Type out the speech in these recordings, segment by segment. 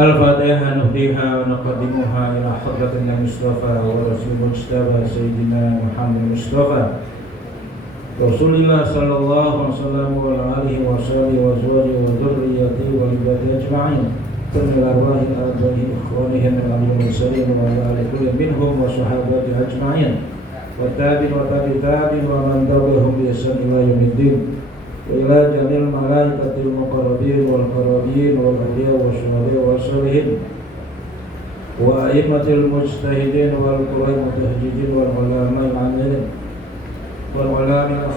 الفاتحة نهديها ونقدمها إلى حضرة المصطفى ورسول المجتبى سيدنا محمد المصطفى رسول الله صلى الله عليه وسلم وعلى آله وصحبه وأزواجه وذريته وعباده أجمعين ثم إلى أرواح آبائهم إخوانهم من المرسلين وعلى آل كل منهم وصحابته أجمعين والتابعين وتابعين ومن تبعهم بإحسان إلى يوم الدين وإلى جميع الملائكة المقربين والقرابين والأولياء والشهداء والصالحين وأئمة المجتهدين والقراء المتهجدين والعلماء العاملين والعلماء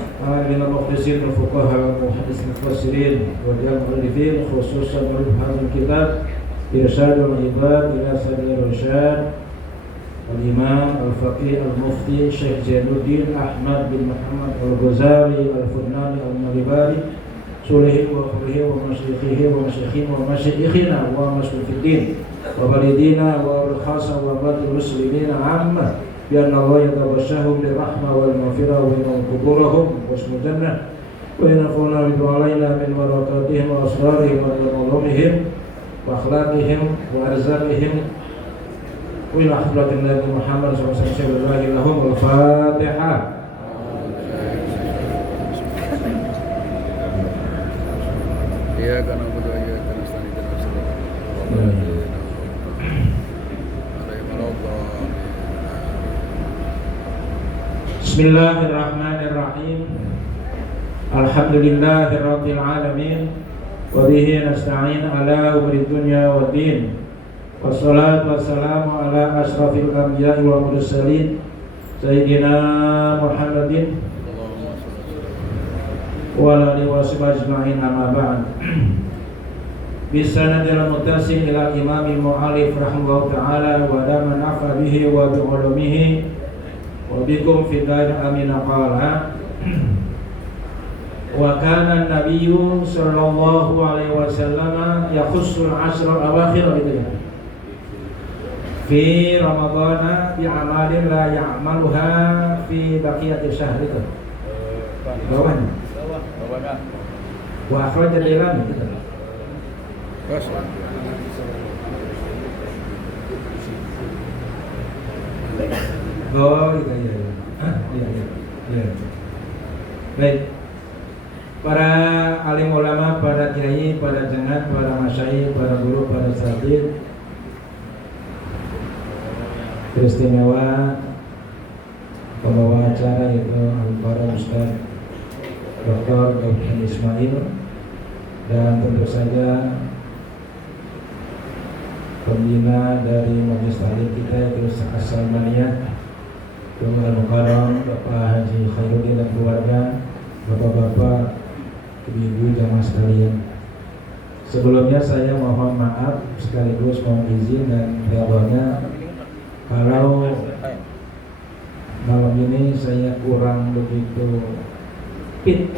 المخلصين الفقهاء والمحدثين المفسرين والمؤلفين خصوصا في هذا الكتاب إرشاد العباد إلى سبيل الرشاد الإمام الفقيه المفتي شيخ زين الدين أحمد بن محمد الغزالي الفناني المالباري سليه وفقيه ومشيخه ومشيخين ومشيخنا ومشيخين ووالدينا والخاصة وبعض المسلمين عامة بأن الله يتبشرهم بالرحمة والمغفرة وينور قبورهم واسم الجنة وينفعنا علينا من بركاتهم وأسرارهم وعلومهم وأخلاقهم وأرزاقهم وإلى حضرة النبي محمد صلى الله عليه وسلم لهم الفاتحة. Bismillahirrahmanirrahim. Alhamdulillahirabbil alamin wa bihi nasta'in ala umuri dunya waddin. Wassalatu wassalamu ala asrafil anbiya'i wal mursalin sayyidina Muhammadin wa ala alihi wa sahbihi ajma'in, amma ba'd. Bisanadil muttasil ila imamil mu'allif rahimahullahu ta'ala wa la man afa bihi wa bi ulumihi wa bikum fi dar amin qala wa kana an-nabiyyu sallallahu alaihi wasallam yakhussul ashra al-awakhir fi Ramadhan bi amalin la ya'maluha fi baqiyati syahr. Itu bawahnya wa akhraja dalam itu. Oh gitu ya. Baik. Para alim ulama, para kiai, para jengat, para masyayikh, para guru, para satid beristimewa pembawa acara yaitu Al-Fadhil Ustaz Dr. Dr. Ismail dan tentu saja pembina dari Majelis Taklim kita yaitu As-Salmaniyah Tuan Mukarram Bapak Haji Khairuddin dan keluarga, bapak-bapak, ibu-ibu jamaah sekalian. Sebelumnya saya mohon maaf sekaligus mohon izin dan redhonya kalau malam ini saya kurang begitu fit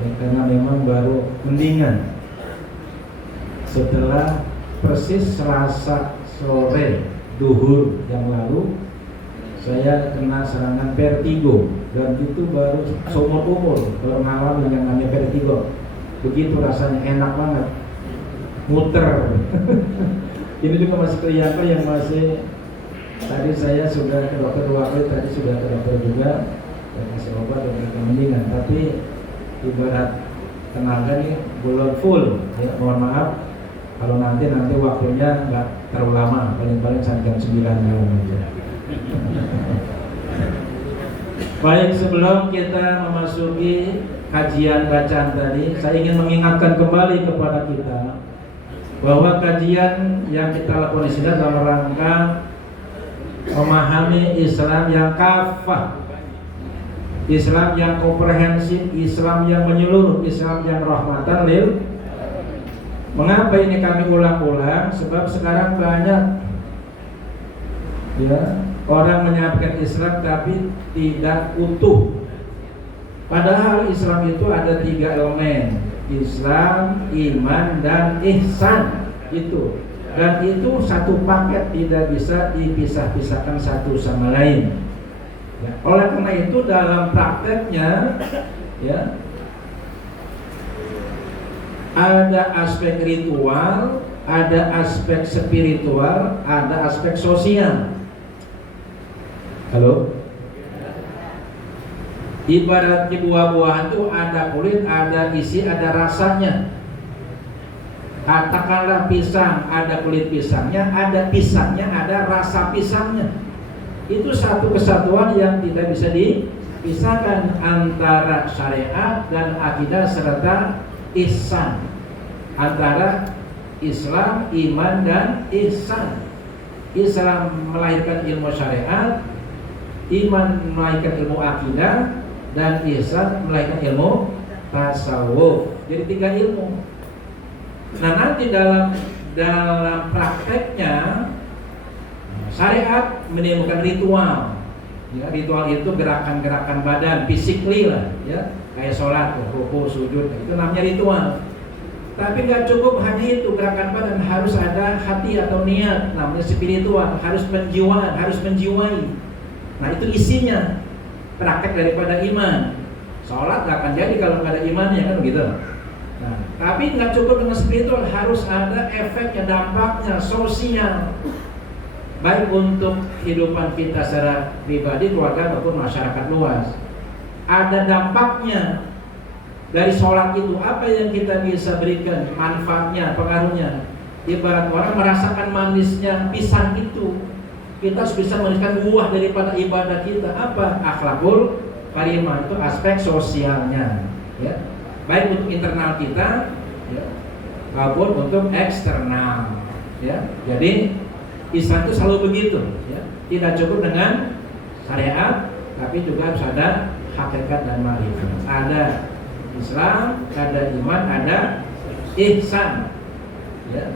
ya, karena memang baru mendingan setelah persis Selasa sore duhur yang lalu saya kena serangan vertigo, dan itu baru seumur umur kalau ngalamin yang namanya vertigo. Begitu rasanya, enak banget, muter. Ini juga masih kelihatan yang masih. Tadi saya sudah ke dokter 2 kali, tadi sudah ke dokter juga dan kasih obat dan mendingan, tapi ibarat tenaga nih belum full ya, mohon maaf kalau nanti waktunya nggak terlalu lama, paling sampai jam 9 malam aja. Baik, sebelum kita memasuki kajian bacaan tadi, saya ingin mengingatkan kembali kepada kita bahwa kajian yang kita lakukan di sini dalam rangka memahami Islam yang kafah, Islam yang komprehensif, Islam yang menyeluruh, Islam yang rahmatan lil. Mengapa ini kami ulang-ulang? Sebab sekarang banyak ya orang menyampaikan Islam tapi tidak utuh. Padahal Islam itu ada 3 elemen: Islam, iman, dan ihsan. Itu. Dan itu satu paket, tidak bisa dipisah-pisahkan satu sama lain ya. Oleh karena itu dalam prakteknya ya ada aspek ritual, ada aspek spiritual, ada aspek sosial. Halo? Ibarat di buah-buahan itu ada kulit, ada isi, ada rasanya. Katakanlah pisang, ada kulit pisangnya, ada pisangnya, ada rasa pisangnya. Itu satu kesatuan yang tidak bisa dipisahkan antara syariat dan akidah serta ihsan, antara Islam, iman dan ihsan. Islam melahirkan ilmu syariat, iman melahirkan ilmu akidah, dan ihsan melahirkan ilmu tasawuf. Jadi 3 ilmu. Nah, nanti dalam prakteknya syariat menimbulkan ritual. Ya, ritual itu gerakan-gerakan badan, physically lah, ya, kayak sholat, ruku, sujud, itu namanya ritual. Tapi nggak cukup hanya itu gerakan badan, harus ada hati atau niat, namanya spiritual, harus penjiwaan, harus menjiwai. Nah, itu isinya praktek daripada iman. Sholat nggak akan jadi kalau nggak ada imannya, kan begitu. Nah, tapi nggak cukup dengan spiritual, harus ada efeknya, dampaknya, sosial, baik untuk kehidupan kita secara pribadi, keluarga maupun masyarakat luas. Ada dampaknya dari sholat itu, apa yang kita bisa berikan, manfaatnya, pengaruhnya. Ibarat orang merasakan manisnya pisang itu, kita harus bisa merasakan buah daripada ibadah kita. Apa? Akhlakul karimah, itu aspek sosialnya, ya. Baik untuk internal kita, ya, maupun untuk eksternal, ya. Jadi Islam itu selalu begitu, ya. Tidak cukup dengan syariat, tapi juga harus ada hakikat dan ma'rifat. Ada Islam, ada iman, ada ihsan, ya.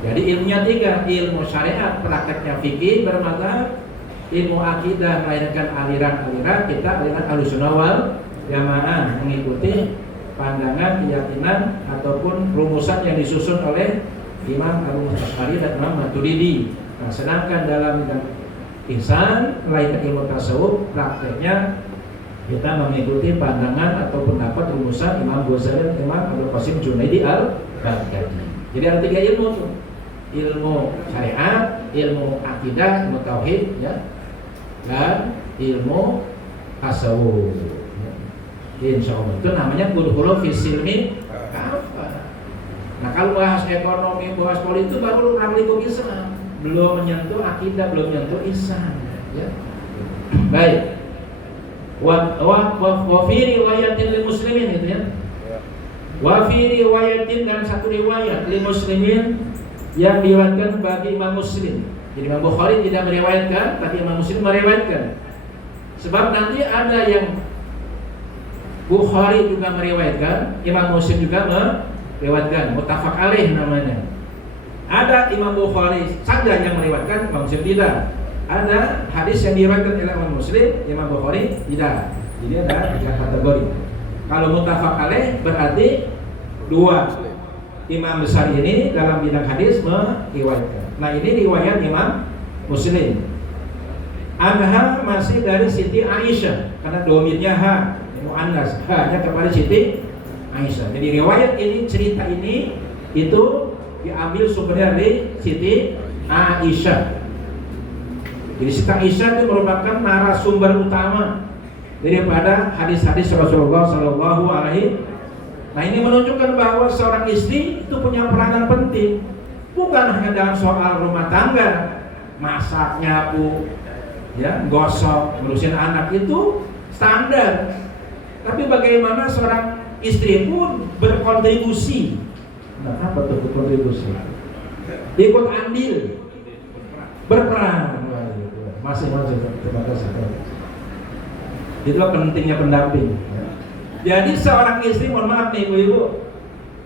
Jadi ilmunya 3, ilmu syariat, prakteknya fikih bermadzhab, ilmu akidah melahirkan aliran-aliran, kita aliran Ahlussunnah wal Jamaah, mengikuti pandangan, keyakinan ataupun rumusan yang disusun oleh Imam Abu Asy'ari dan Imam Maturidi. Nah, sedangkan dalam ihsan melahirkan ilmu tasawuf, prakteknya kita mengikuti pandangan atau pendapat rumusan Imam Ghazali dan Imam Abdul Qasim Junaidi al-Baghdadi. Jadi ada 3 ilmu tuh. Ilmu syariat, ilmu akidah, ilmu tauhid, ya, dan ilmu tasawuf. Insya Allah itu namanya udkhulu fi silmi kafah. Nah, kalau bahas ekonomi, bahas politik, baru lingkup Islam, belum menyentuh akidah, belum menyentuh ihsan, ya. Baik. Wa fi riwayatin lil muslimin, gitu ya. Wa fi riwayatin, dan satu riwayat lil muslimin yang diriwayatkan bagi Imam Muslim. Jadi Imam Bukhari tidak meriwayatkan, tapi Imam Muslim meriwayatkan. Sebab nanti ada yang Bukhari juga meriwayatkan, Imam Muslim juga meriwayatkan, muttafaq alaih namanya. Ada Imam Bukhari saja yang meriwayatkan, Imam Muslim tidak. Ada hadis yang diriwayatkan oleh Imam Muslim, Imam Bukhari tidak. Jadi ada 3 kategori. Kalau muttafaq alaih berarti 2 imam besar ini dalam bidang hadis meriwayatkan. Nah, ini riwayat Imam Muslim. Anha masih dari Siti Aisyah, karena domirnya ha, muannas, hanya kepada Siti Aisyah. Jadi riwayat ini, cerita ini itu diambil sumbernya dari Siti Aisyah. Jadi Siti Aisyah itu merupakan narasumber utama daripada hadis-hadis Rasulullah Shallallahu Alaihi. Nah, ini menunjukkan bahwa seorang istri itu punya peranan penting, bukan hanya dalam soal rumah tangga, masak, nyapu, ya, gosok, ngurusin anak, itu standar. Tapi bagaimana seorang istri pun berkontribusi. Nah, apa itu berkontribusi? Ikut andil, berperan. Masing-masing. Terima kasih. Itulah pentingnya pendamping. Jadi seorang istri, mohon maaf nih ibu-ibu,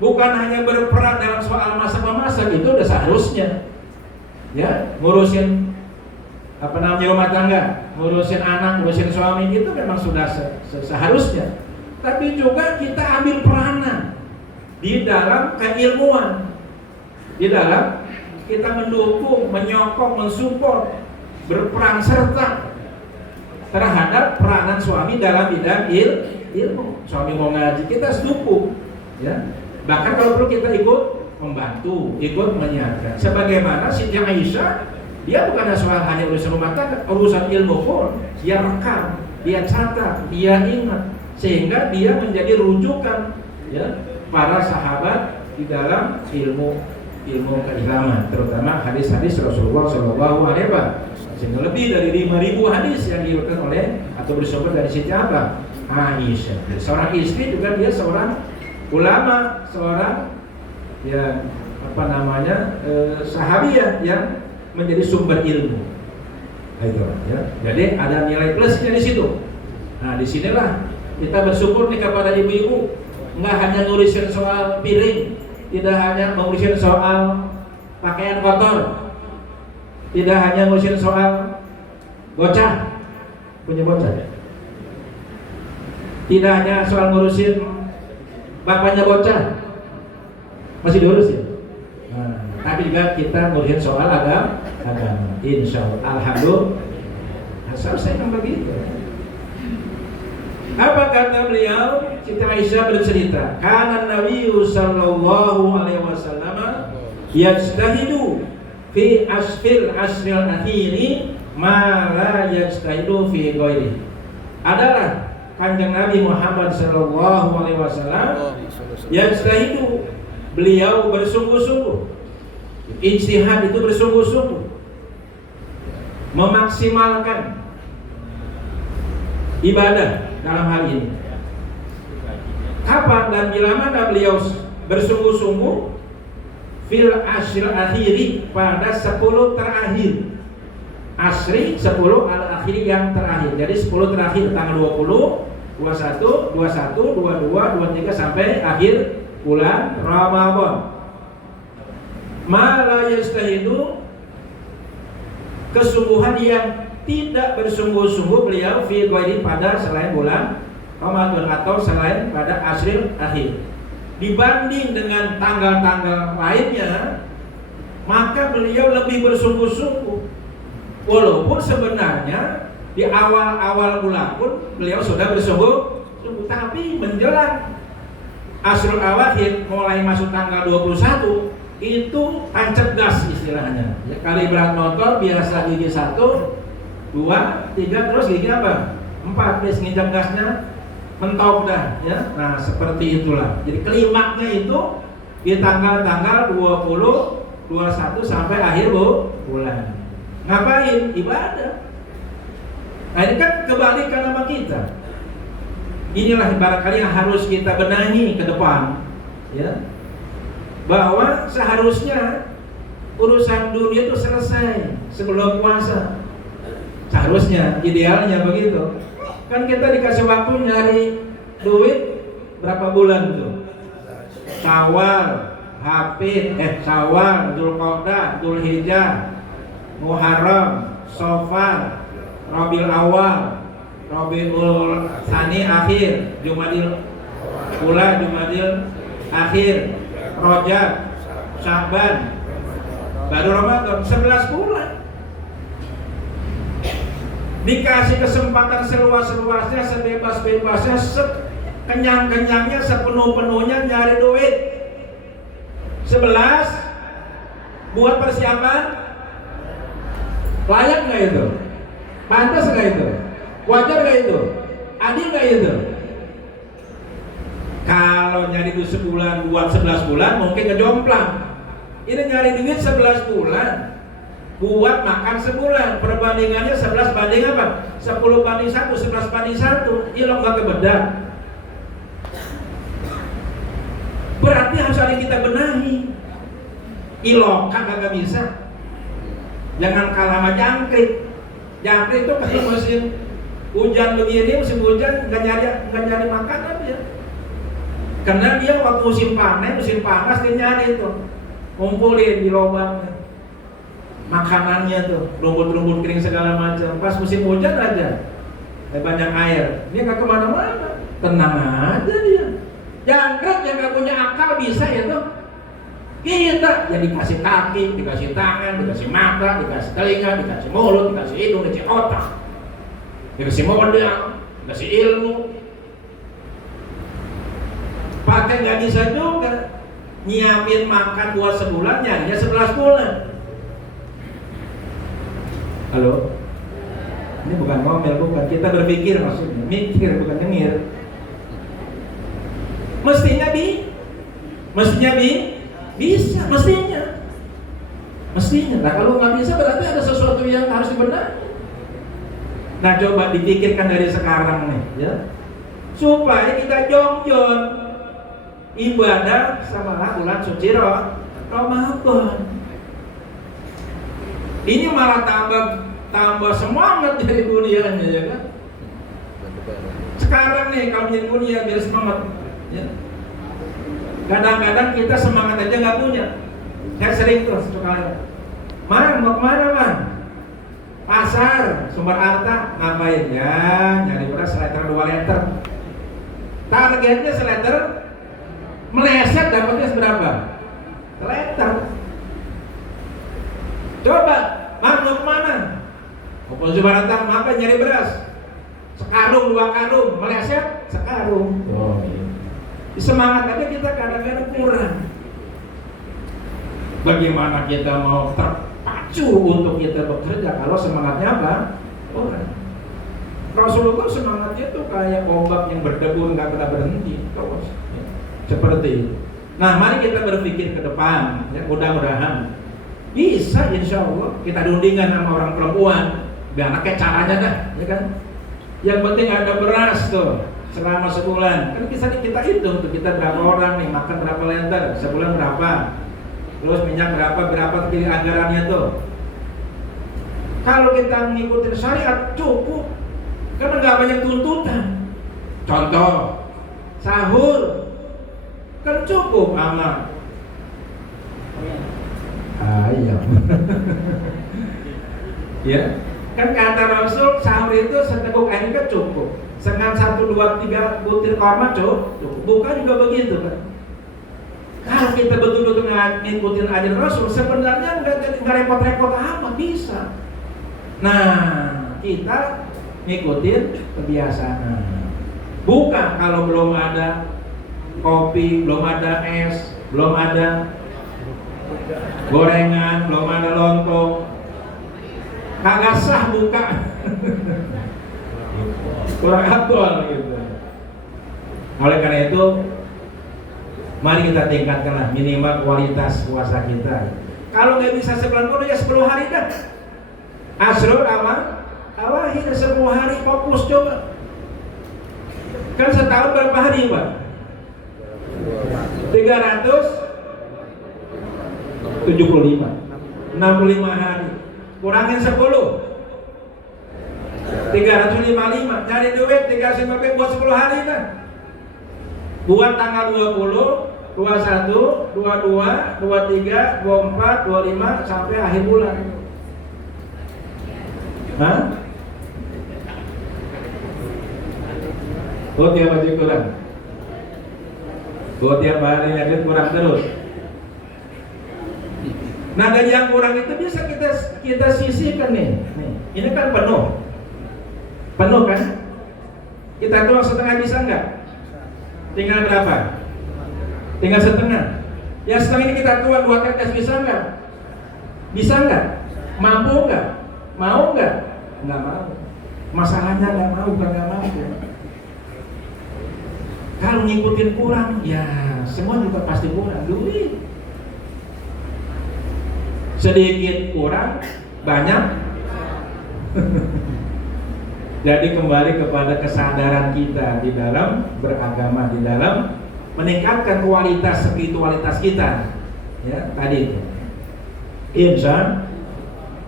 bukan hanya berperan dalam soal masak-memasak, itu udah seharusnya, ya, ngurusin rumah tangga, ngurusin anak, ngurusin suami, itu memang sudah seharusnya. Tapi juga kita ambil peranan di dalam keilmuan, di dalam kita mendukung, menyokong, mensupport, berperan serta terhadap peranan suami dalam bidang ilmu. Suami mau ngaji, kita harus dukung, ya. Bahkan kalau perlu kita ikut membantu, ikut menyiarkan. Sebagaimana Siti Aisyah, dia bukan soal hanya urusan rumah tangga, urusan ilmu pun dia rekam, dia catat, dia ingat, sehingga dia menjadi rujukan ya para sahabat di dalam ilmu keislaman, terutama hadis-hadis Rasulullah SAW. Sehingga lebih dari 5.000 hadis yang diriwayatkan oleh atau bersumber dari Siti Aisyah. Seorang istri juga dia seorang ulama, seorang ya sahabiah yang menjadi sumber ilmu. Nah, itu ya. Jadi ada nilai plusnya di situ. Nah, disinilah kita bersyukur nih kepada ibu-ibu, nggak hanya ngurusin soal piring, tidak hanya ngurusin soal pakaian kotor, tidak hanya ngurusin soal bocah, punya bocah, tidak hanya soal ngurusin bapaknya bocah, masih diurusin. Nah, tapi juga kita ngurusin soal agama. Insya Allah, alhamdulillah, saya kan begitu. Apa kata beliau? Siti Aisyah bercerita, kana Nabi sallallahu alaihi wasallam yajtahidu fi asfil akhiri ma la yajtahidu fi ghairi. Adalah Kanjeng Nabi Muhammad sallallahu alaihi wasallam yajtahidu, beliau bersungguh-sungguh. Ijtihad itu bersungguh-sungguh, memaksimalkan ibadah dalam hal ini. Kapan dan bila mana beliau bersungguh-sungguh? Fil ashril akhiri, pada 10 terakhir. Asri 10 al akhiri yang terakhir. Jadi 10 terakhir tanggal 20, 21, 21, 22, 23 sampai akhir bulan Ramadan. Ma la yastahidu, kesungguhan yang tidak bersungguh-sungguh beliau fi ghairi, pada selain bulan Ramadan atau selain pada asril akhir. Dibanding dengan tanggal-tanggal lainnya, maka beliau lebih bersungguh-sungguh. Walaupun sebenarnya di awal-awal bulan pun beliau sudah bersungguh-sungguh, tapi menjelang asrul awakhir, mulai masuk tanggal 21, itu tancap gas istilahnya. Ya, kali berat motor biasa gigi 1, 2, 3, terus gigi apa? 4, terus nginjak gasnya mentok dah ya. Nah, seperti itulah. Jadi klimaknya itu di tanggal-tanggal 20, 21 sampai akhir bulan. Ngapain? Ibadah. Nah, ini kan kebalikan sama kita. Inilah barangkali yang harus kita benahi ke depan ya. Bahwa seharusnya urusan dunia itu selesai sebelum puasa. Seharusnya, idealnya begitu. Kan kita dikasih waktu nyari duit berapa bulan tuh? Syawal, Syawal, Dzulqa'dah, Dzulhijjah, Muharram, Shafar, Rabiul Awal, Rabiul Tsani akhir, Jumadil Ula, Jumadil akhir, Rajab, Sya'ban, baru Ramadan, 11 bulan. Dikasih kesempatan seluas-luasnya, sebebas-bebasnya, sekenyang-kenyangnya, sepenuh-penuhnya nyari duit. 11 buat persiapan. Layak nggak itu? Pantas nggak itu? Wajar nggak itu? Adil nggak itu? Kalau nyari duit sebulan buat 11 bulan mungkin ngejomplang. Ini nyari duit 11 bulan buat makan sebulan. Perbandingannya 11 banding apa? 10 banding 1, 11 banding 1. Ilok nggak kebedak. Berarti harus ada kita benahi. Ilokan kagak bisa. Jangan kalah sama jangkrik. Jangkrik itu ketika musim hujan begini, musim hujan nggak nyari makanan dia. Karena dia waktu musim panen, musim panas dia nyari itu, ngumpulin di lubangnya makanannya tuh, rumput-rumput kering segala macam. Pas musim hujan aja, banyak air, dia nggak kemana-mana, tenang aja dia. Jangkrik yang nggak punya akal bisa ya tuh. Kita ya dikasih kaki, dikasih tangan, dikasih mata, dikasih telinga, dikasih mulut, dikasih hidung, dikasih otak, dikasih modal, dikasih ilmu. Pakai nggak bisa juga. nyiapin makan buat sebulan ya 11 bulan. Halo? Ini bukan ngomel, bukan. Kita berpikir maksudnya, mikir bukan nyengir. Mestinya bisa, mestinya. Nah kalau nggak bisa berarti ada sesuatu yang harus dibenahi. Nah coba dipikirkan dari sekarang nih, ya, supaya kita jongjon ibadah sama bulan suci Ramadan. Ini malah tambah semangat dari dunianya, ya kan? Sekarang nih kalau di dunia biar semangat, ya. Kadang-kadang kita semangat aja nggak punya. Saya sering tuh sekali, mau kemana man? Pasar, Sumber Arta, ngapain ya? Nyari beras seliter 2 liter. Targetnya seliter, meleset dapatnya seberapa? Seliter. Coba, mau kemana? Mau Sumber Arta, ngapain nyari beras? Sekarung, 2 karung, meleset sekarung. Oh, iya. Semangat aja kita kadang-kadang kurang. Bagaimana kita mau terpacu untuk kita bekerja kalau semangatnya apa? Kurang. Rasulullah semangatnya tuh kayak ombak yang berdebu nggak pernah berhenti terus. Ya. Seperti itu. Nah, mari kita berpikir ke depan. Ya, mudah-mudahan bisa, insya Allah kita rundingan sama orang perempuan. Biar anaknya caranya dah, ya kan? Yang penting ada beras tuh selama sebulan. Kan bisa kita hitung tuh kita berapa orang nih makan berapa liter sebulan berapa. Terus minyak berapa pilih anggarannya tuh. Kalau kita ngikutin syariat cukup, karena nggak banyak tuntutan. Contoh, sahur kan cukup sama ayam. Ya, kan kata Rasul sahur itu seteguk air kan cukup. Dengan 1, 2, 3 butir korma cukup. Buka juga begitu kan. Kalau kita betul-betul ngikutin ajaran Rasul, sebenarnya nggak repot-repot amat, bisa. Nah, kita ngikutin kebiasaan. Bukan kalau belum ada kopi, belum ada es, belum ada gorengan, belum ada lontong, kagak sah buka. Kurang aktual gitu. Oleh karena itu, mari kita tingkatkanlah minimal kualitas puasa kita. Kalau nggak bisa 90 ya 10 hari dah. Asrul awahir 10 hari fokus coba. Kan setahun berapa hari Pak? 375 65 hari. Kurangin 10 355. Cari duit 350 buat 10 hari dah. Buat tanggal 20, 21, 22, 23, 24, 25 sampai akhir bulan. Hah? Oh tiap hari kurang. Oh tiap hari ada kurang terus. Nah dari yang kurang itu bisa kita sisihkan nih. Ini kan penuh kan? Kita tuang setengah bisa nggak? Tinggal berapa? Tinggal setengah. Yang setengah ini kita tuang 2 tetes bisa nggak? Bisa nggak? Mampu nggak? Mau nggak? Nggak mau. Masalahnya nggak mau, bukan nggak mau. Kalau ngikutin kurang, ya semua juga pasti kurang duit. Sedikit kurang, banyak. Jadi kembali kepada kesadaran kita di dalam beragama, di dalam meningkatkan kualitas spiritualitas kita. Ya, tadi itu. Insya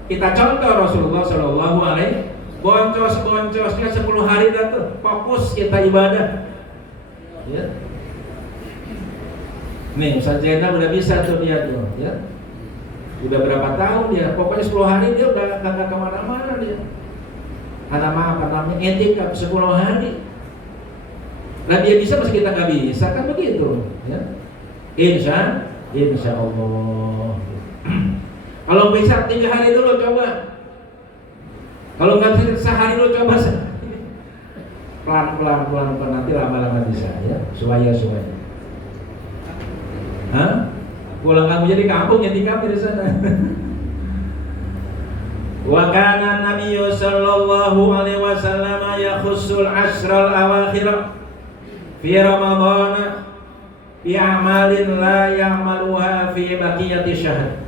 kita contoh Rasulullah Shallallahu Alaihi boncos-boncosnya 10 hari dah tuh, fokus kita ibadah. Ya. Nih, Ustaz Zainal udah bisa tuh dia tuh, ya. Udah berapa tahun dia, pokoknya 10 hari dia udah kagak kemana-mana dia. Karena namanya etika 10 hari. Nah dia bisa, masih kita nggak bisa kan begitu, ya. Insya Allah. Kalau bisa 3 hari dulu coba. Kalau nggak bisa sehari dulu coba. Pelan-pelan nanti lama-lama bisa, ya. Suaya. Hah? Pulang kamu jadi kampung ya di kami di sana. Wa kana Nabiyyu sallallahu alaihi wasallam yakhussul ashral awakhir fi Ramadan bi a'malin la ya'maluha fi baqiyati syahr.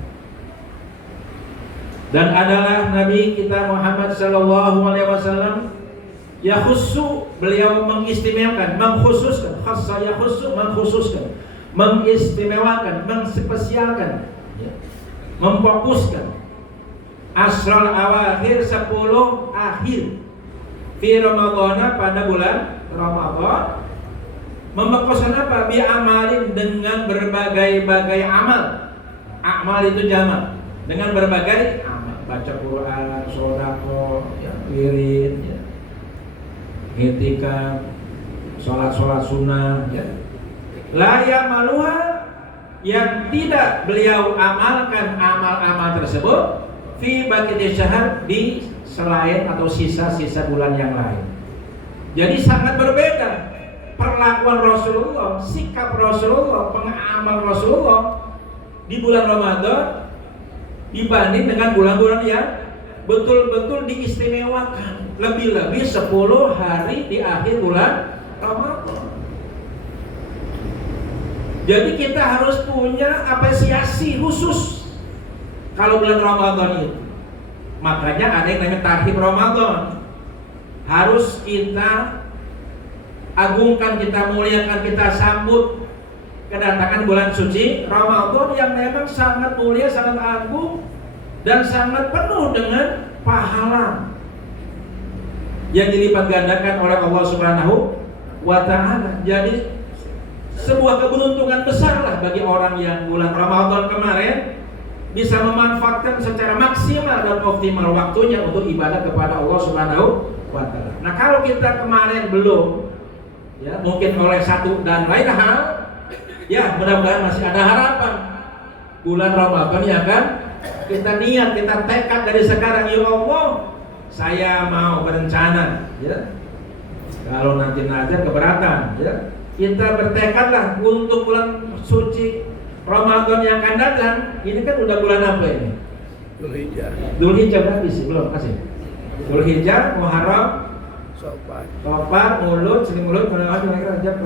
Dan adalah Nabi kita Muhammad sallallahu alaihi wasallam yakhussu, beliau mengistimewakan, mengkhususkan, khassa yakhussu, mengkhususkan, mengistimewakan, menspesialkan, memfokuskan asral awakhir 10 akhir fi Ramadan, pada bulan Ramadan. Memfokuskan apa? Bi amalin, dengan berbagai-bagai amal. Amal itu jamak, dengan berbagai amal, baca Quran, sedekah, ya, wirid, ya, i'tikaf, sholat sunnah, ya. La ya'maluha, yang tidak beliau amalkan amal-amal tersebut fi baqiyati syahr, di selain atau sisa-sisa bulan yang lain. Jadi sangat berbeda perlakuan Rasulullah, sikap Rasulullah, pengamal Rasulullah di bulan Ramadan dibanding dengan bulan-bulan yang betul-betul diistimewakan, lebih-lebih 10 hari di akhir bulan Ramadan. Jadi kita harus punya apresiasi khusus kalau bulan Ramadan itu. Makanya ada yang namanya Tarhib Ramadan. Harus kita agungkan, kita muliakan, kita sambut kedatangan bulan suci Ramadan yang memang sangat mulia, sangat agung, dan sangat penuh dengan pahala yang dilipat gandakan oleh Allah Subhanahu wa Ta'ala. Jadi sebuah keberuntungan besar lah bagi orang yang bulan Ramadan kemarin bisa memanfaatkan secara maksimal dan optimal waktunya untuk ibadah kepada Allah Subhanahu wa Ta'ala. Nah, kalau kita kemarin belum, ya, mungkin oleh satu dan lain hal, ya mudah-mudahan masih ada harapan bulan Ramadan yang akan kita niat, kita tekad dari sekarang, ya Allah, saya mau berencana, ya. Kalau nanti nazar keberatan, ya, kita bertekadlah untuk bulan suci Ramadan yang akan datang. Ini kan udah bulan apa ini? Dzulhijjah berarti sih, belum kasih. Dzulhijjah, Muharram, Safar, Mulud, Senin Mulud, Rajab,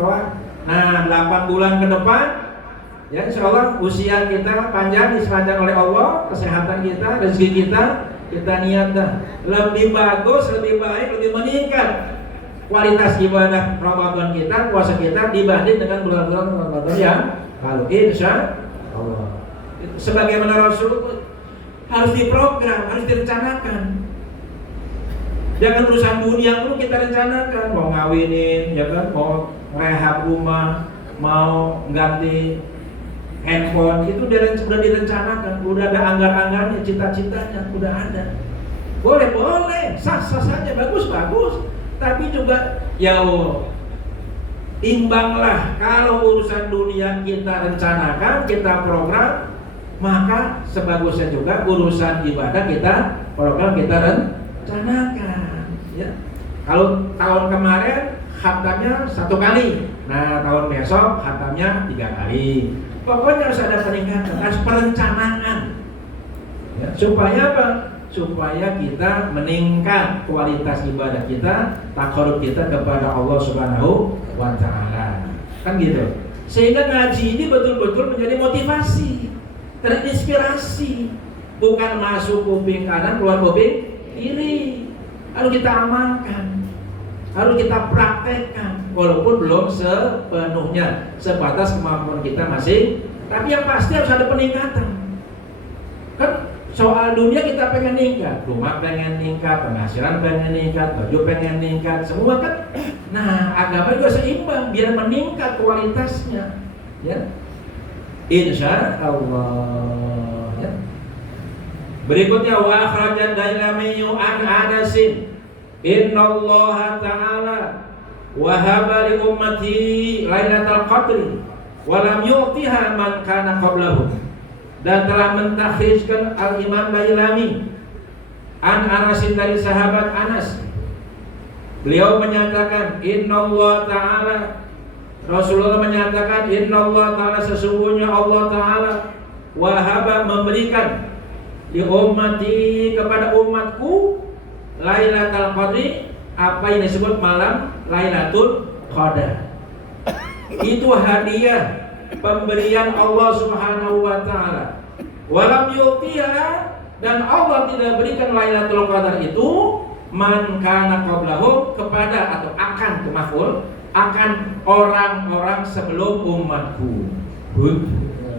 nah 8 bulan ke depan, ya insyaallah usia kita panjang, disepanjang oleh Allah, kesehatan kita, rezeki kita niat dah lebih bagus, lebih baik, lebih meningkat kualitas ibadah Ramadan kita, puasa kita dibanding dengan bulan-bulan Ramadan yang lalu, insya Allah. Sebagaimana Rasul harus diprogram, harus direncanakan. Jangan urusan dunia dulu kita rencanakan, mau ngawinin, ya kan, mau rehab rumah, mau ganti handphone, itu sudah direncanakan, udah ada anggar-anggarnya, cita-citanya udah ada. Boleh, sah-sah saja, bagus. Tapi juga ya imbanglah. Kalau urusan dunia kita rencanakan, kita program, maka sebagusnya juga urusan ibadah kita program, kita rencanakan, ya. Kalau tahun kemarin khatamnya 1 kali, nah tahun besok khatamnya 3 kali. Pokoknya harus ada peningkatan, harus perencanaan, ya. Supaya apa? Supaya kita meningkat kualitas ibadah kita, takarub kita kepada Allah Subhanahu wa Ta'ala. Kan gitu. Sehingga ngaji ini betul-betul menjadi motivasi, terinspirasi, bukan masuk kuping kanan keluar kuping kiri. Harus kita amalkan, harus kita praktekkan, walaupun belum sepenuhnya sebatas kemampuan kita masing. Tapi yang pasti harus ada peningkatan. Kan soal dunia kita pengen meningkat, rumah pengen meningkat, penghasilan pengen meningkat, baju pengen meningkat, semua kan. Nah, agama juga seimbang biar meningkat kualitasnya, ya. Insya Allah, ya. Berikutnya wa akhrajad Dailami an Anasin innallaha ta'ala wahaba li ummati lailatul qadri wa lam yu'tiha man kana qablahum. Dan telah mentakhrijkan Al-Imam Dailami an Anasin, dari sahabat Anas. Beliau menyatakan, Inna Allah Ta'ala, Rasulullah menyatakan, Innallaha ta'ala, sesungguhnya Allah ta'ala wahaba, memberikan di ummati, kepada umatku, Lailatul Qadri, apa yang disebut malam Lailatul Qadar. Itu hadiah pemberian Allah Subhanahu wa taala. Walam yu'tiha, dan Allah tidak berikan Lailatul Qadar itu man kana qablahum, kepada atau akan kemaful, akan orang-orang sebelum umatku.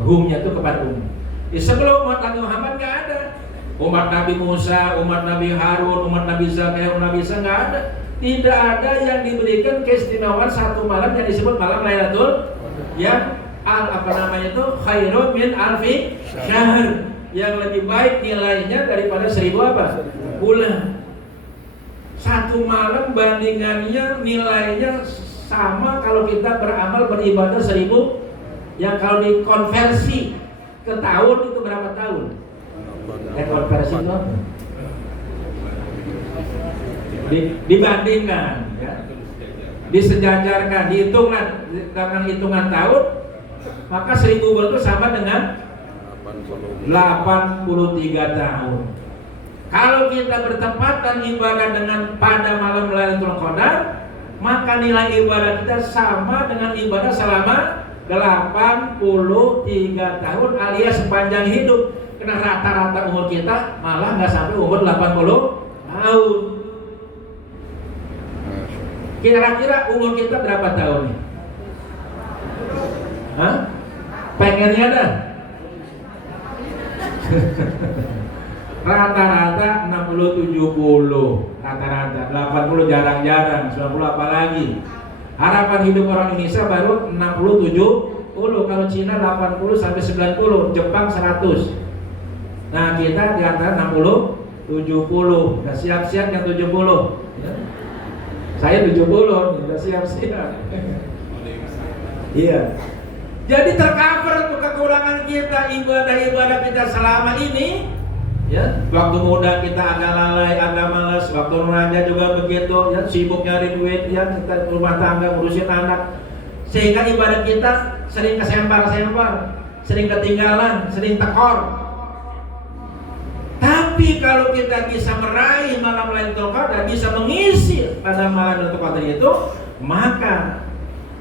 Humnya itu kepada umat. Sebelum umat Nabi Muhammad nggak ada. Umat Nabi Musa, umat Nabi Harun, umat Nabi Zakaria, umat Nabi Isa nggak ada. Tidak ada yang diberikan keistimewaan satu malam yang disebut malam Lailatul, yang khairun min alfi syahr, yang lebih baik nilainya daripada 1000 apa? Bulan. Satu malam bandingannya nilainya sama kalau kita beramal beribadah 1000, yang kalau dikonversi ke tahun itu berapa tahun? Konversi itu dibandingkan, ya, disejajarkan, dihitungkan dengan hitungan tahun, maka 1000 bulan itu sama dengan 83 tahun. Kalau kita bertepatan ibadah dengan pada malam Lailatul Qadar, maka nilai ibadah kita sama dengan ibadah selama 83 tahun alias sepanjang hidup. Karena rata-rata umur kita malah nggak sampai umur 80 tahun. Kira-kira umur kita berapa tahun nih? Hah? Pengennya dah? Rata-rata 60-70, rata-rata 80 jarang-jarang, 90 apalagi. Harapan hidup orang Indonesia baru 60-70. Kalau Cina 80 sampai 90, Jepang 100. Nah kita di antara 60-70. Udah siap-siap yang 70, ya. Saya 70, udah siap-siap. Iya. Jadi tercover untuk kekurangan kita, ibadah-ibadah kita selama ini, ya. Waktu muda kita agak lalai, agak malas. Waktu remaja juga begitu, ya, sibuk nyari duit, ya, kita rumah tangga, ngurusin anak, sehingga ibadah kita sering kesempar-sempar, sering ketinggalan, sering tekor. Tapi kalau kita bisa meraih malam Lailatul Qadar, bisa mengisi pada malam Lailatul Qadar itu, maka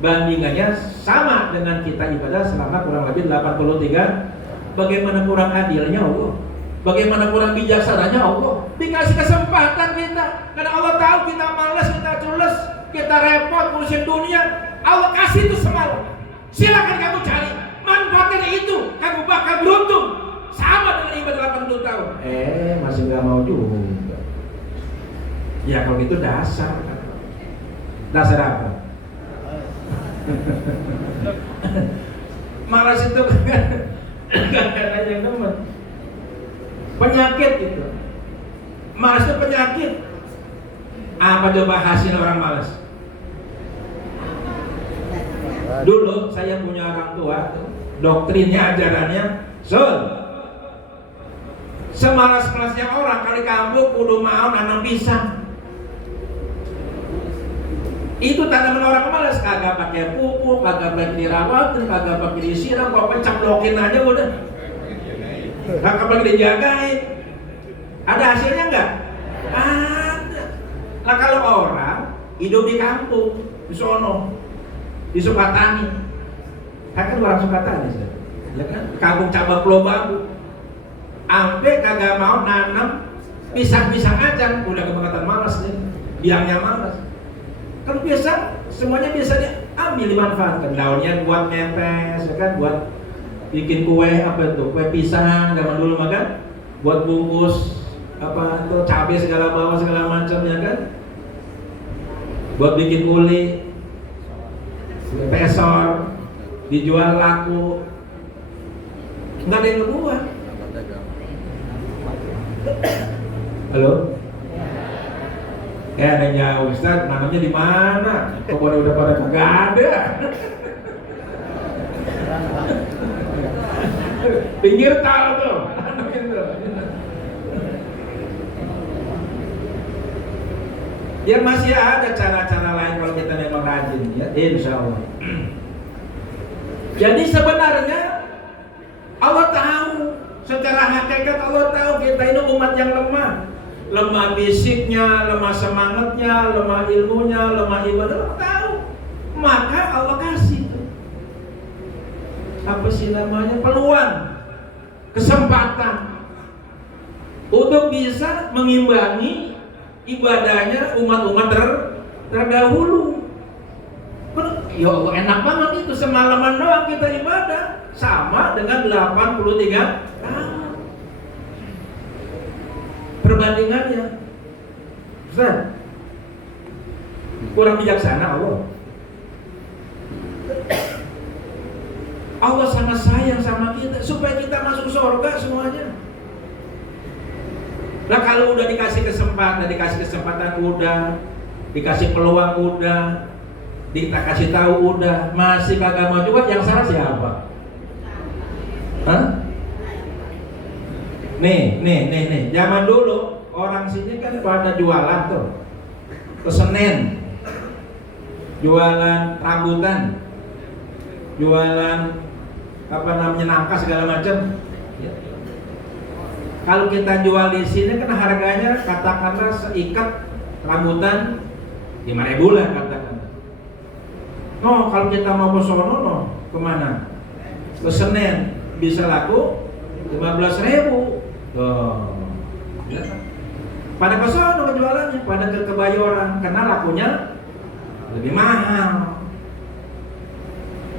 bandingannya sama dengan kita ibadah selama kurang lebih 83. Bagaimana kurang adilnya Allah? Bagaimana kurang bijaksananya Allah? Dikasih kesempatan kita, karena Allah tahu kita malas, kita cules, kita repot ngurusin dunia. Allah kasih itu semalam. Silakan kamu cari manfaatnya, itu kamu bakal beruntung. Sama dengan ibadah 80 tahun. Masih nggak mau juga. Ya kalau gitu dasar. Dasar apa? Malas itu kan ada yang nemen. Penyakit itu. Malas itu penyakit. Apa coba hasil orang malas? Dulu saya punya orang tua, doktrinnya, ajarannya, semalas-malasnya orang kali kamu kudu mau nanam pisang. Itu tanaman orang malas, kagak pakai pupuk, kagak pakai dirawatin, kagak pakai disiram, pokoknya caplokin aja udah. Kagak pakai dijagain. Ada hasilnya enggak? Ada. Nah kalau orang hidup di kampung, di sono, di Sukatani, kan orang Sukatani, ya kan? Kampung cabang Pulau Bambu. Ampe kagak mau nanam pisang-pisang aja, udah kebangkatan malas nih, biangnya malas. Kalau pisang semuanya bisa diambil, dimanfaatkan. Daunnya buat mepes, ya kan, buat bikin kue, apa itu, kue pisang zaman dulu makan, buat bungkus apa itu cabai segala bawang segala macam, ya kan, buat bikin uli, pesor, dijual laku, nggak ada yang ngebuat. Halo? Ada yang jauh, Ustaz, nanamnya di mana? Kok udah pada nggak ada? Pinggir tal tuh. Ya masih ada cara-cara lain kalau kita memang rajin, ya, insya Allah. Jadi sebenarnya Allah tahu, secara hakikat Allah tahu kita ini umat yang lemah fisiknya, lemah semangatnya, lemah ilmunya, lemah ibadah, Allah tahu. Maka Allah kasih apa sih namanya, peluang, kesempatan untuk bisa mengimbangi ibadahnya umat-umat terdahulu. Ya Allah, enak banget itu, semalaman doang kita ibadah sama dengan 83 tahun. Perbandingannya Ustaz, kurang bijaksana Allah. Allah sangat sayang sama kita supaya kita masuk surga semuanya. Nah kalau udah dikasih kesempatan udah, dikasih peluang udah, kita kasih tahu udah, masih kagak mau juga, yang salah siapa? Hah? Nih, zaman dulu orang sini kan pada jualan tuh, ke Senen, jualan rambutan, jualan apa namanya, nangka segala macam. Kalau kita jual di sini kan harganya katakanlah seikat rambutan 5.000 lah katakan. No, kalau kita mau ke sono, no, kemana? Ke Senen bisa laku 15.000. Tuh. Pada ke sono jualannya, pada ke Kebayoran, karena lakunya lebih mahal.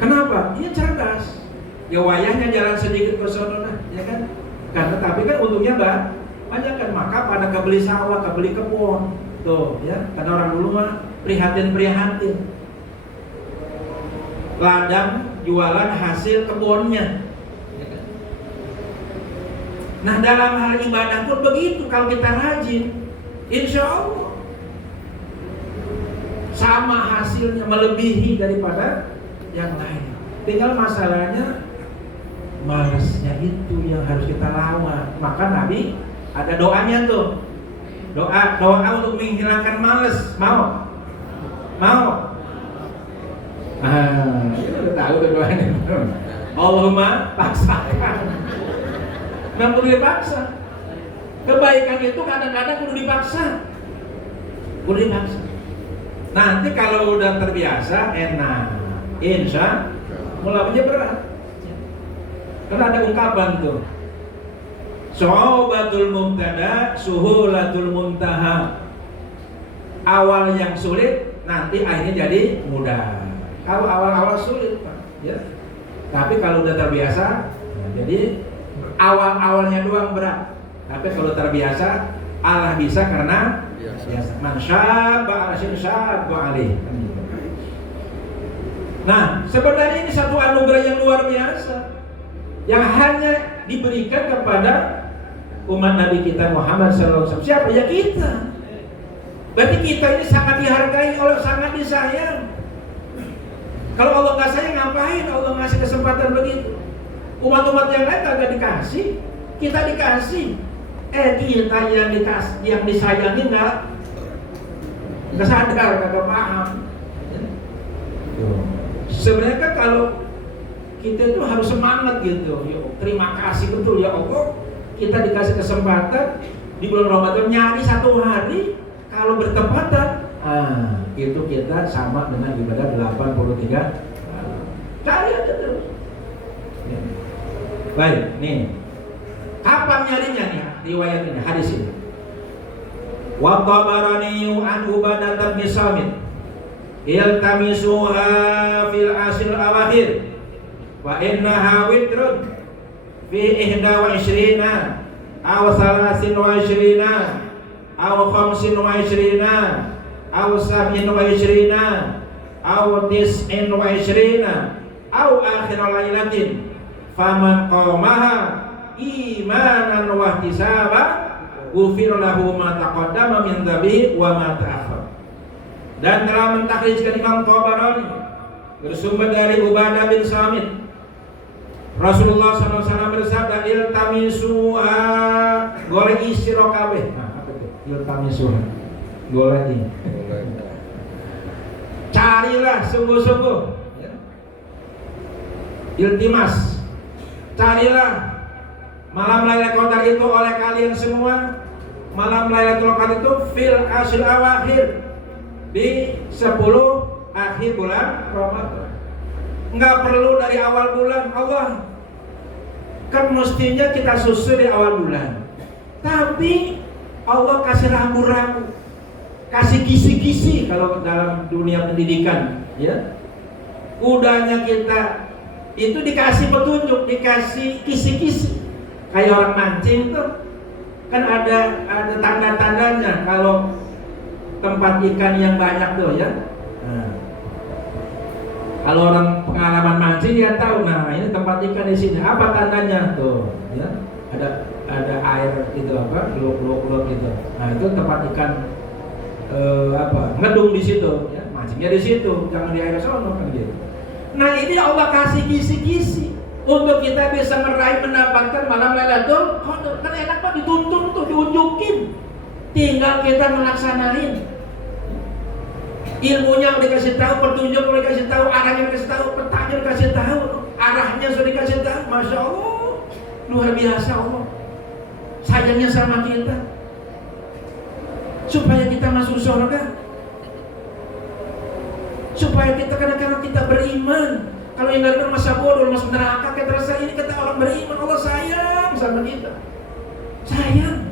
Kenapa? Dia cerdas. Ya wayahnya jalan sedikit ke sono nah, ya kan? Karena tapi kan untungnya banyak kan, maka pada kebeli sawah, kebeli kebun. Tuh, ya. Karena orang dulu mah prihatin. Ladang jualan hasil kebunnya. Nah dalam hal ibadah pun begitu, kalau kita rajin, insya Allah sama hasilnya, melebihi daripada yang lain. Tinggal masalahnya malasnya itu yang harus kita lawan. Maka Nabi ada doanya tuh, doa untuk menghilangkan malas. Mau? Kita udah tahu tuh doanya. Allahumma paksakan. Nggak perlu dipaksa. Kebaikan itu kadang-kadang kudu dipaksa. Nanti kalau udah terbiasa enak, insya mulanya berat. Karena ada ungkapan tuh, So'obatul mubtada, suhulatul muntaha. Awal yang sulit, nanti akhirnya jadi mudah. Kalau awal-awal sulit, Pak, ya. Tapi kalau udah terbiasa, jadi awal-awalnya doang berat. Tapi kalau terbiasa, Allah bisa karena biasa. Man syabba ala syai'in syabba alaih. Nah, sebenarnya ini satu anugerah yang luar biasa yang hanya diberikan kepada umat Nabi kita Muhammad SAW. Siapa? Ya kita. Berarti kita ini sangat dihargai, Allah sangat disayang. Kalau Allah nggak sayang, ngapain Allah ngasih kesempatan begitu? Umat-umat yang lain kagak dikasih, kita dikasih. Kita yang disayangi nggak sadar, kagak paham. Sebenarnya kan kalau kita itu harus semangat gitu. Ya, terima kasih betul ya Allah, kita dikasih kesempatan di bulan Ramadan nyari satu hari, kalau bertepatan, itu kita sama dengan ibadah 83. Cari aja terus. Ya. Baik, nih. Kapan nyarinya nih? Riwayat ini, hadis ini. Wa Tabarani an Ubadah bin Samit iltamisuha fil ashr awakhir wa innaha witrun fi 21 aw 23 aw 25 aw 27 aw 29 aw akhir lailatin faman qamaha imanan wa ihtisaban ghufira lahu ma taqaddama min dhanbi wa ma ta'akhkhar. Dan telah mentakhrijkan Imam Tabarani bersumber dari Ubadah bin Samit, Rasulullah SAW bersabda, iltamisuha, golek sira kabeh. Apa itu? Iltamisuha, golek ini. Carilah sungguh-sungguh. iltimas, carilah malam Lailatul Qadar itu oleh kalian semua. Malam Lailatul Qadar itu fil asyr awakhir, di 10 akhir bulan Ramadan. Nggak perlu dari awal bulan. Allah kan mestinya kita susul di awal bulan, tapi Allah kasih rambu-rambu, kasih kisi-kisi. Kalau dalam dunia pendidikan, ya, kudanya kita itu dikasih petunjuk, dikasih kisi-kisi. Kayak orang mancing tuh kan ada tanda-tandanya. Kalau tempat ikan yang banyak tuh, ya. Nah, kalau orang pengalaman mancing dia tahu, nah ini tempat ikan di sini. Apa tandanya tuh? Ya, ada air gitu, apa? Luk gitu. Nah itu tempat ikan ngedung di situ. Ya, mancingnya di situ, jangan di air sono kan gitu. Nah ini Allah kasih kisi-kisi untuk kita bisa meraih mendapatkan malam Lailatul Qadar. Kan enak Pak, dituntun tuh, diunjukin. Tinggal kita melaksanain. Ilmunya udah dikasih tahu, petunjuk udah dikasih tahu, arahnya dikasih tahu, petanya dikasih tahu, arahnya sudah dikasih tahu. Masya Allah, luar biasa Allah sayangnya sama kita, supaya kita masuk surga, supaya kita kadang-kadang kita beriman. Kalau yang dari masa bodoh, masuk neraka, kayak terasa ini kata orang beriman. Allah sayang sama kita, sayang.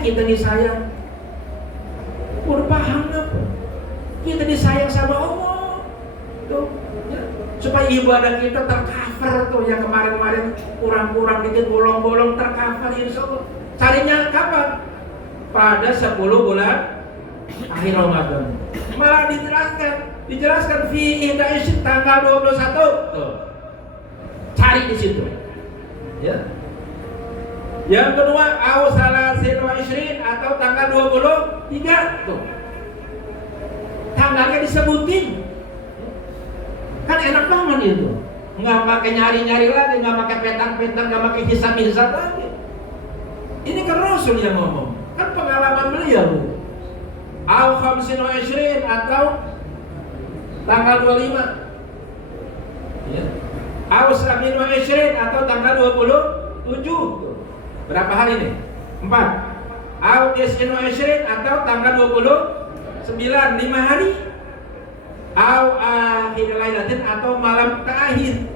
Kita disayang, udah paham apa? Kita disayang sama Allah tuh, ya. Supaya ibadah kita tercover tuh, yang kemarin-kemarin kurang-kurang dikit, bolong-bolong, tercover insya Allah. Carinya kapan? Pada 10 bulan akhir Ramadan. Malah dijelaskan fi ihda'isyir, tanggal 21 tuh. Cari di situ, ya. Yang kedua, salasin wa isyrin, atau tanggal 23 tuh. Tanggalnya disebutin, kan enak banget itu. Nggak pakai nyari-nyari lagi, nggak pakai petang-petang, nggak pakai hisab-hisab lagi. Ini kan Rasul yang ngomong, kan pengalaman beliau. Au khamsin wa isyrin, atau tanggal 25, ya. Au samin wa isyrin, atau tanggal 27. Berapa hari ini? 4. Au tis'in wa isyrin, atau tanggal 29, 5 hari. Au akhir lailatin, atau malam terakhir.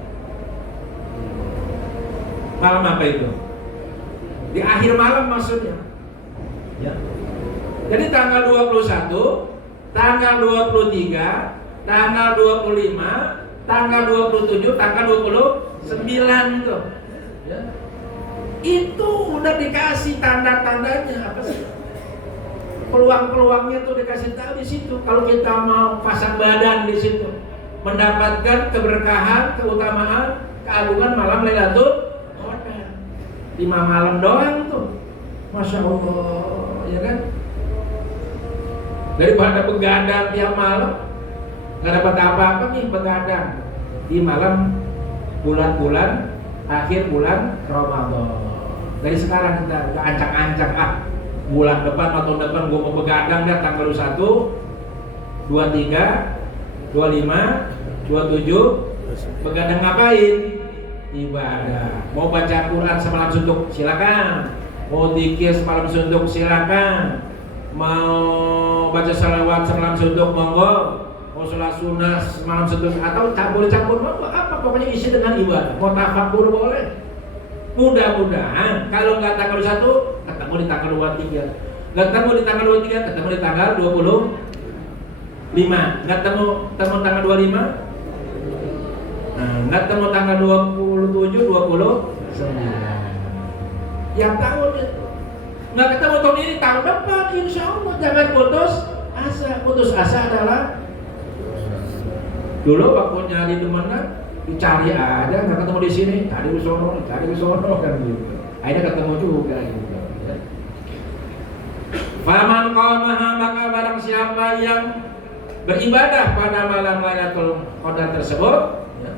Malam apa itu? Di akhir malam maksudnya, ya. Jadi tanggal 21, tanggal 23, tanggal 25, tanggal 27, tanggal 29 tuh, ya. Itu udah dikasih tanda-tandanya apa sih? Peluang-peluangnya tuh dikasih tahu di situ. Kalau kita mau pasang badan di situ, mendapatkan keberkahan, keutamaan, keagungan malam Lailatul Qadar. 5 malam doang tuh, masya Allah, ya kan? Daripada begadang tiap malam, nggak dapat apa-apa nih begadang di malam bulan-bulan akhir bulan Ramadan. Dari sekarang kita udah ancang-ancang, bulan depan atau depan gue mau begadang dah, tanggal 1, 23, 25, 27. Begadang ngapain? Ibadah. Mau baca Quran semalam suntuk, silakan. Mau zikir semalam suntuk, silakan. Mau baca salawat semalam suntuk, monggo. Mau sholat sunnah semalam suntuk, atau campur-campur, monggo. Apa pokoknya isi dengan ibadah. Mau tafakur boleh. Mudah-mudahan kalau nggak tanggal 1, ketemu di tanggal 23. Nggak ketemu di tanggal 23, ketemu di tanggal 25. Nggak ketemu tanggal 25, nggak ketemu tanggal 27, 29. Yang tahun itu nggak ketemu tahun ini, tahun depan insya Allah. Jangan putus asa. Putus asa adalah dulu waktu nyari temenan, dicari aja, nggak ketemu di sini, cari di sono kan gitu. Akhirnya ketemu juga gitu. Ya. Faman qamaha, maka barang siapa yang beribadah pada malam Lailatul Qadar tersebut, ya,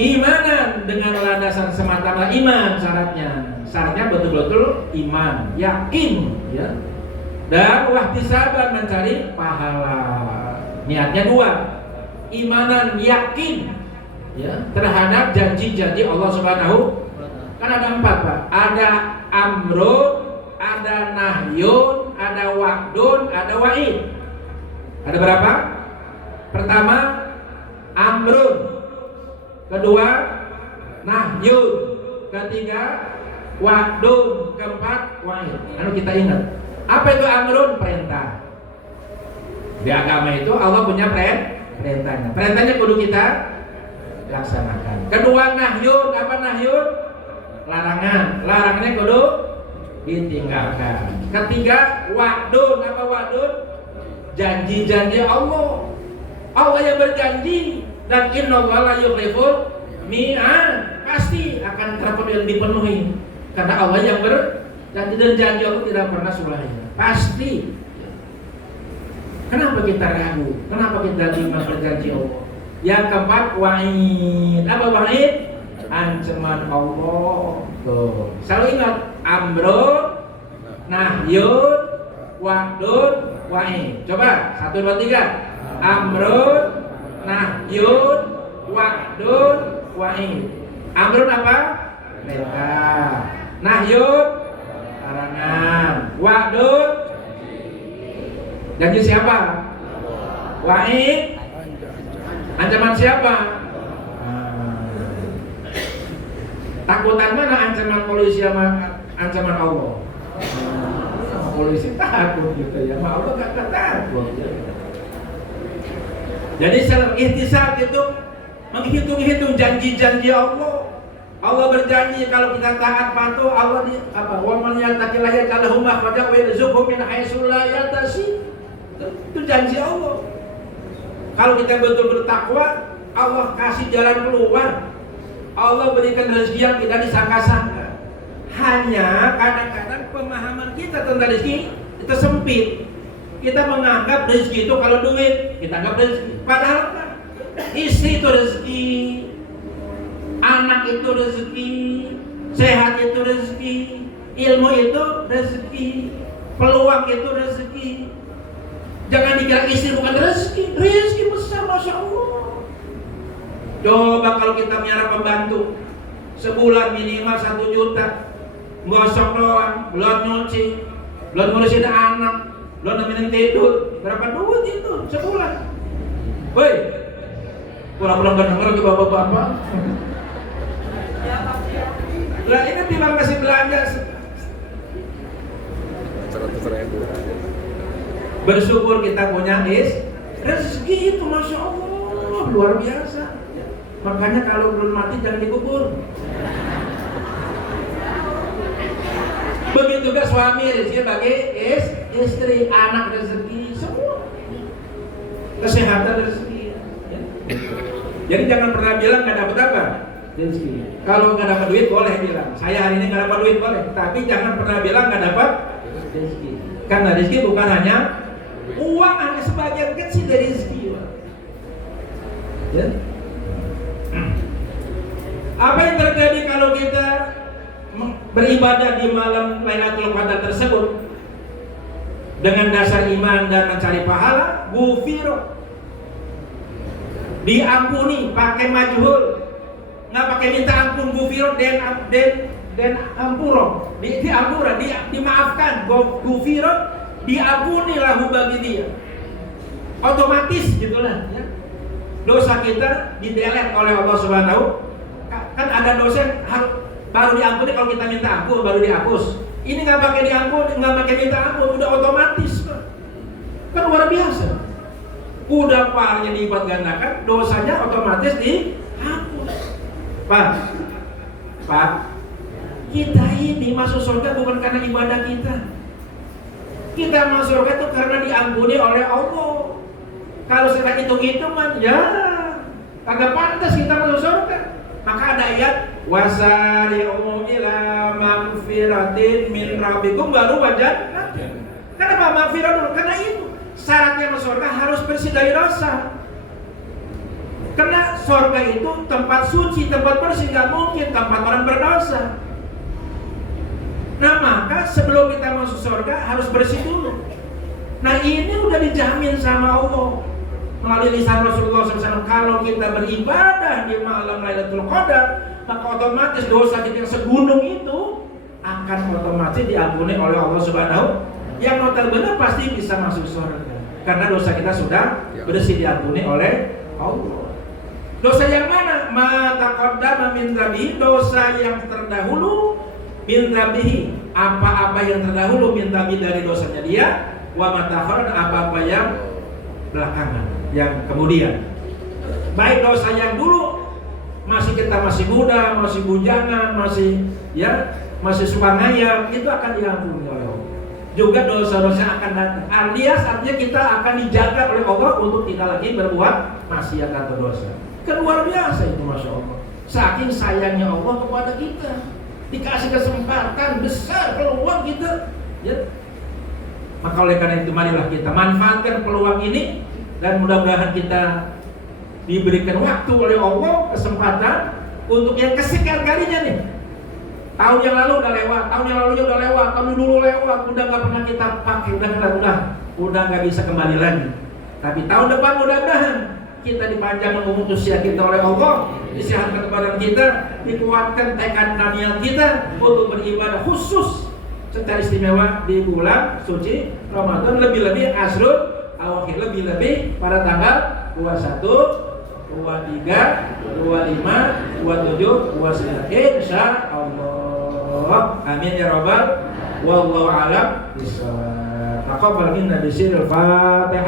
imanan, dengan landasan semata-mata iman, syaratnya betul-betul iman, yakin, ya, dan wahtisaban, mencari pahala. Niatnya 2, imanan, yakin, ya terhadap janji-janji Allah Subhanahu. Kan ada 4 Pak. Ada amrun, ada nahyun, ada wa'dun, ada wa'id. Ada berapa? Pertama amrun, kedua nahyun, ketiga wa'dun, keempat wa'id. Anu kita ingat. Apa itu amrun? Perintah. Di agama itu Allah punya perintahnya. Perintahnya kudu kita laksanakan. Kedua nahyun, apa nahyun? Larangan. Larangannya kudu ditinggalkan. Ketiga wa'dun, apa wa'dun? Janji-janji Allah. Allah yang berjanji, dan innallaha la yukhliful mi'ad, pasti akan dipenuhi. Karena Allah yang berjanji, dan janji Allah tidak pernah sulahnya. Pasti. Kenapa kita ragu? Kenapa kita terima berjanji Allah? Yang keempat wa'id. Apa wa'id? Ancaman Allah. Tuh. Selalu ingat amrun, nahyun, wa'dun, wa'id. Coba 1, 2, 3. Amrun, nahyun, wa'dun, wa'id. Amrun apa? Perintah. Nahyun, larangan. Wa'dun, janji siapa? Wa'id, ancaman siapa? Takutan mana ancaman polisi sama ancaman Allah? Sama polisi takut gitu ya, sama Allah gak takut ya. Jadi ihtisab itu menghitung-hitung janji-janji Allah. Allah berjanji kalau kita taat patuh, Allah wa man yattaqillaha yaj'al lahu makhrajan wa yarzuqhu min haitsu la yahtasib. Itu janji Allah. Kalau kita betul-betul takwa, Allah kasih jalan keluar. Allah berikan rezeki yang tidak disangka-sangka. Hanya kadang-kadang pemahaman kita tentang rezeki itu sempit. Kita menganggap rezeki itu kalau duit, kita anggap rezeki. Padahal kan istri itu rezeki, anak itu rezeki, sehat itu rezeki, ilmu itu rezeki, peluang itu rezeki. Jangan dikira istri bukan rezeki, rezeki besar, Masya Allah. Coba kalau kita miara pembantu, sebulan minimal 1 juta, gosok doang, belum nyuci, belum ngurusin anak, belum nemenin tidur, berapa duit itu sebulan? Woi, pulang-pulang gak denger lagi bapak-bapak. Lah ini timbang kasih belanja 100.000. Bersyukur kita punya rezeki itu, Masya Allah, luar biasa. Makanya kalau belum mati jangan dikubur. Begitu juga suami rezeki bagi istri, anak rezeki, semua. Kesehatan rezeki. Ya. Jadi jangan pernah bilang nggak dapat apa rezeki. Kalau nggak dapat duit boleh bilang, saya hari ini nggak dapat duit boleh. Tapi jangan pernah bilang nggak dapat rezeki. Karena rezeki bukan hanya uang, hanya sebagian kecil dari rezeki. Ya. Apa yang terjadi kalau kita beribadah di malam Lailatul Qadar tersebut dengan dasar iman dan mencari pahala? Gufiro, diampuni, pakai majhul, nggak pakai minta ampun. Gufiro dan ampuro, diampura, dimaafkan. Gufiro, diampuni lahu bagi dia, otomatis gitulah ya. Dosa kita didelete oleh Allah Subhanahu. Kan ada dosa yang baru diampuni kalau kita minta ampun, baru dihapus. Ini nggak pakai diampun, nggak pakai minta ampun, udah otomatis kan luar biasa. Udah pahalanya dilipat gandakan, dosanya otomatis dihapus. Pak, kita ini masuk surga bukan karena ibadah kita. Kita masuk surga itu karena diampuni oleh Allah. Kalau sekarang hitung-hitungan, ya kagak pantas kita masuk surga. Maka ada ayat wasari'u ila magfiratin min rabbikum baru wajan. Kenapa magfirat? Karena itu syaratnya masuk surga harus bersih dari dosa. Karena surga itu tempat suci, tempat bersih, nggak mungkin tempat orang berdosa. Nah maka sebelum kita masuk surga harus bersih dulu. Nah ini udah dijamin sama Allah. melalui lisan Rasulullah SAW, kalau kita beribadah di malam Lailatul Qadar, maka otomatis dosa kita yang segunung itu akan otomatis diampuni oleh Allah Subhanahu, yang notabene pasti bisa masuk surga karena dosa kita sudah bersih, diampuni oleh Allah. Dosa yang mana? Ma taqaddama min dzabihi, dosa yang terdahulu, min dzabihi, apa-apa yang terdahulu, min dzabihi dari dosanya dia, wa ma ta'akhkhara, apa-apa yang belakangan, yang kemudian. Baik dosa yang dulu kita masih muda, masih bujangan, masih suangaya, itu akan diampuni oleh Allah. Juga dosa-dosa akan datang. Alias artinya kita akan dijaga oleh Allah untuk tidak lagi berbuat maksiat atau dosa. Kan luar biasa itu, masya Allah. Saking sayangnya Allah kepada kita, dikasih kesempatan besar, peluang kita. Ya. Maka oleh karena itu marilah kita manfaatkan peluang ini, dan mudah-mudahan kita diberikan waktu oleh Allah, kesempatan untuk yang kesekian kalinya nih. Tahun yang lalu udah lewat, tahun yang lalunya udah lewat, tahun dulu lewat, udah nggak pernah kita pakai, udah nggak bisa kembali lagi. Tapi tahun depan mudah-mudahan kita dipanjangkan umur usia kita oleh Allah, disehatkan badan kita, dikuatkan tekad niat kita untuk beribadah khusus secara istimewa di bulan suci Ramadan, lebih-lebih Asrul Awakhir, lebih-lebih pada tanggal 21, 23, 25, 27, 29, insya Allah. Amin ya rabbal. Wallahu a'lam bishawab. Taqabbal minna bisiril Fatihah.